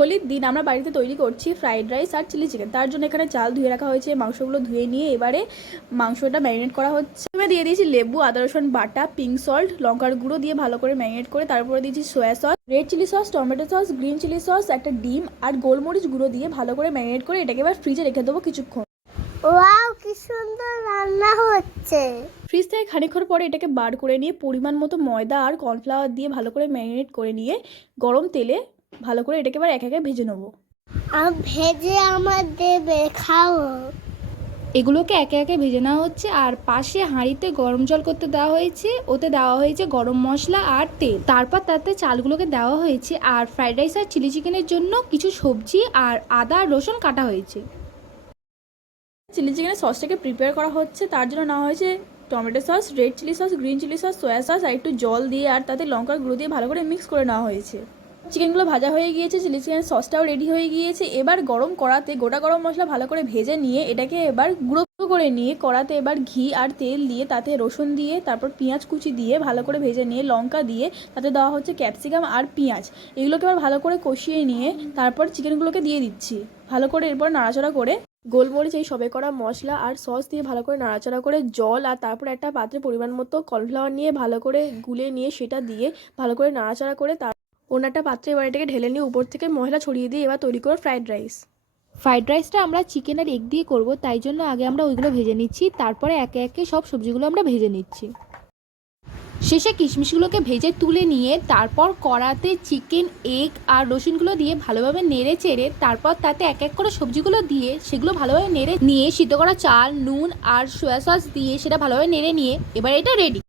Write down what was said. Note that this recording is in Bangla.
হোলির দিন আমরা বাড়িতে তৈরি করছি ফ্রাইড রাইস আর চিলি চিকেন। তার জন্য এখানে চাল ধুয়ে রাখা হয়েছে, মাংসগুলো ধুয়ে নিয়ে এবারে মাংসটা ম্যারিনেট করা হচ্ছে। আমি দিয়ে দিয়েছি লেবু, আদা রসুন বাটা, পিঙ্ক সল্ট, লঙ্কার গুঁড়ো দিয়ে ভালো করে ম্যারিনেট করে তারপরে দিয়েছি soya sauce, red chilli sauce, tomato sauce, green chilli sauce, একটা ডিম আর গোলমরিচ গুঁড়ো দিয়ে ভালো করে ম্যারিনেট করে এটাকে এবার ফ্রিজে রেখে দেবো কিছুক্ষণ। ওয়াও, কি সুন্দর রান্না হচ্ছে। ফ্রিজ থেকে খানিকক্ষণ পরে এটাকে বার করে নিয়ে পরিমাণ মতো ময়দা আর কর্নফ্লাওয়ার দিয়ে ভালো করে ম্যারিনেট করে নিয়ে গরম তেলে ভালো করে এটাকে এবার একে একে ভেজে নেবো। ভেজে আমার দেবে, খাও। এগুলোকে একে একে ভেজে নেওয়া হচ্ছে। আর পাশে হাঁড়িতে গরম জল করতে দেওয়া হয়েছে, ওতে দেওয়া হয়েছে গরম মশলা আর তেল। তারপর তাতে চালগুলোকে দেওয়া হয়েছে আর ফ্রাইড রাইস আর চিলি চিকেনের জন্য কিছু সবজি আর আদা আর রসুন কাটা হয়েছে। চিলি চিকেনের সসটাকে প্রিপেয়ার করা হচ্ছে। তার জন্য নেওয়া হয়েছে tomato sauce, red chilli sauce, green chilli sauce, soya sauce আর একটু জল দিয়ে আর তাতে লঙ্কার গুঁড়ো দিয়ে ভালো করে মিক্স করে নেওয়া হয়েছে। চিকেনগুলো ভাজা হয়ে গিয়েছে, চিলি চিকেন সসটাও রেডি হয়ে গিয়েছে। এবার গরম কড়াতে গোটা গরম মশলা ভালো করে ভেজে নিয়ে এটাকে এবার গুঁড়ো করে নিয়ে কড়াতে এবার ঘি আর তেল দিয়ে তাতে রসুন দিয়ে তারপর পেঁয়াজ কুচি দিয়ে ভালো করে ভেজে নিয়ে লঙ্কা দিয়ে তাতে দেওয়া হচ্ছে ক্যাপসিকাম আর পেঁয়াজ। এগুলোকে এবার ভালো করে কষিয়ে নিয়ে তারপর চিকেনগুলোকে দিয়ে দিচ্ছি। ভালো করে এরপর নাড়াচাড়া করে গোলমরিচ এই সবে করা মশলা আর সস দিয়ে ভালো করে নাড়াচাড়া করে জল আর তারপর একটা পাত্রে পরিমাণ মতো কর্নফ্লাওয়ার নিয়ে ভালো করে গুলে নিয়ে সেটা দিয়ে ভালো করে নাড়াচাড়া করে তার অন্য একটা পাত্রে এবার এটাকে ঢেলে নিয়ে উপর থেকে মশলা ছড়িয়ে দিয়ে এবার তৈরি করো ফ্রাইড রাইস। ফ্রাইড রাইসটা আমরা চিকেন আর এগ দিয়ে করব, তাই জন্য আগে আমরা ওইগুলো ভেজে নিচ্ছি, তারপরে একে একে সব সবজিগুলো আমরা ভেজে নিচ্ছি। শেষে কিশমিশগুলোকে ভেজে তুলে নিয়ে তারপর কড়াতে চিকেন, এগ আর রসুনগুলো দিয়ে ভালোভাবে নেড়ে চেড়ে তারপর তাতে এক এক করে সবজিগুলো দিয়ে সেগুলো ভালোভাবে নেড়ে নিয়ে সিদ্ধ করা চাল, নুন আর সয়া সস দিয়ে সেটা ভালোভাবে নেড়ে নিয়ে এবার এটা রেডি।